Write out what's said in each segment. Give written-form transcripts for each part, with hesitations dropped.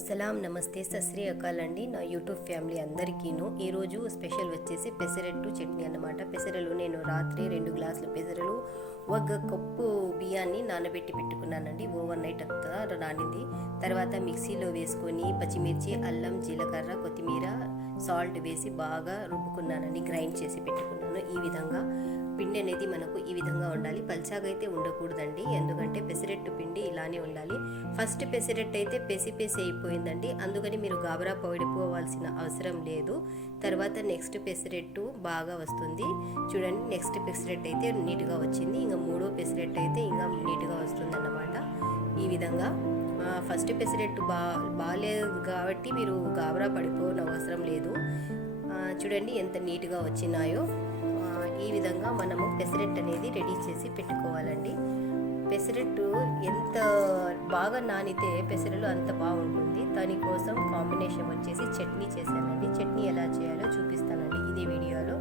సలాం నమస్తే సత్ శ్రీ అకాల్ అండి. నా యూట్యూబ్ ఫ్యామిలీ అందరికీను ఈరోజు స్పెషల్ వచ్చేసి పెసరట్టు చట్నీ అన్నమాట. పెసరలు నేను రాత్రి 2 గ్లాసుల పెసరలు 1 కప్పు బియ్యాన్ని నానబెట్టి పెట్టుకున్నానండి. ఓవర్ నైట్ అంతా నానింది. తర్వాత మిక్సీలో వేసుకొని పచ్చిమిర్చి, అల్లం, జీలకర్ర, కొత్తిమీర, సాల్ట్ వేసి బాగా రుబ్బుకున్నానండి. గ్రైండ్ చేసి పెట్టుకున్నాను. ఈ విధంగా పిండి అనేది మనకు ఈ విధంగా ఉండాలి. పల్చాగా అయితే ఉండకూడదండి, ఎందుకంటే పెసరెట్టు పిండి ఇలానే ఉండాలి. ఫస్ట్ పెసరెట్టు అయితే పెసి అయిపోయిందండి, అందుకని మీరు గాబరా పడిపోవాల్సిన అవసరం లేదు. తర్వాత నెక్స్ట్ పెసరెట్టు బాగా వస్తుంది. చూడండి, నెక్స్ట్ పెసరెట్టు అయితే నీట్గా వచ్చింది. ఇంకా మూడో పెసరెట్టు అయితే ఇంకా నీట్గా వస్తుంది అన్నమాట. ఈ విధంగా ఫస్ట్ పెసరెట్టు బాగాలేదు కాబట్టి మీరు గాబరా పడిపోవడం అవసరం లేదు. చూడండి ఎంత నీట్గా వచ్చినాయో. ఈ విధంగా మనము పెసరెట్టు అనేది రెడీ చేసి పెట్టుకోవాలండి. పెసరెట్టు ఎంత బాగా నానితే పెసరలు అంత బాగుంటుంది. దానికోసం కాంబినేషన్ వచ్చేసి చట్నీ చేశానండి. చట్నీ ఎలా చేయాలో చూపిస్తానండి ఇదే వీడియోలో.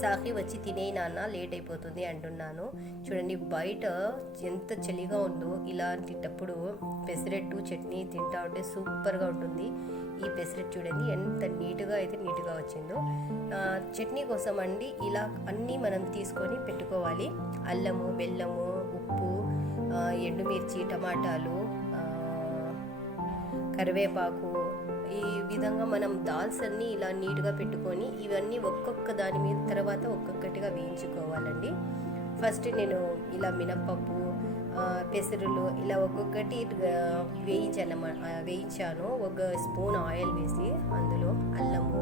సాకి వచ్చి తినే నాన్న లేట్ అయిపోతుంది అంటున్నాను. చూడండి, బయట ఎంత చలిగా ఉందో, ఇలాంటిటప్పుడు పెసరెట్టు చట్నీ తింటా ఉంటే సూపర్గా ఉంటుంది. ఈ పెసరెట్టు చూడండి ఎంత నీట్గా వచ్చిందో. చట్నీ కోసం అండి ఇలా అన్నీ మనం తీసుకొని పెట్టుకోవాలి. అల్లము, బెల్లము, ఉప్పు, ఎండుమిర్చి, టమాటాలు, కరివేపాకు, ఈ విధంగా మనం దాల్స్ అన్నీ ఇలా నీట్గా పెట్టుకొని ఇవన్నీ ఒక్కొక్క దాని మీద తర్వాత ఒక్కొక్కటిగా వేయించుకోవాలండి. ఫస్ట్ నేను ఇలా మినప్పప్పు, పెసరులు ఇలా ఒక్కొక్కటి వేయించాను. 1 స్పూన్ ఆయిల్ వేసి అందులో అల్లము,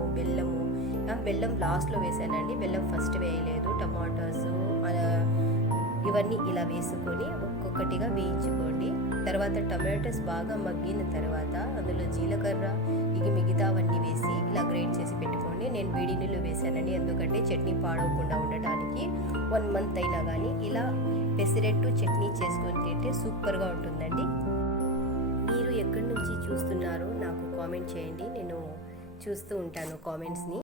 బెల్లం లాస్ట్లో వేసానండి. బెల్లం ఫస్ట్ వేయలేదు. టమాటోస్ ఇవన్నీ ఇలా వేసుకొని ఒక్కొక్కటిగా వేయించుకోండి. తర్వాత టమాటోస్ బాగా మగ్గిన తర్వాత అందులో జీలకర్ర మిగతావన్నీ వేసి ఇలా గ్రైండ్ చేసి పెట్టుకోండి. నేను వేడి నీళ్ళు వేసానండి, ఎందుకంటే చట్నీ పాడవకుండా ఉండటానికి. 1 మంత్ అయినా కానీ ఇలా పెసరెట్టు చట్నీ చేసుకొని తింటే సూపర్గా ఉంటుందండి. మీరు ఎక్కడి నుంచి చూస్తున్నారో నాకు కామెంట్ చేయండి, నేను చూస్తూ ఉంటాను కామెంట్స్ని.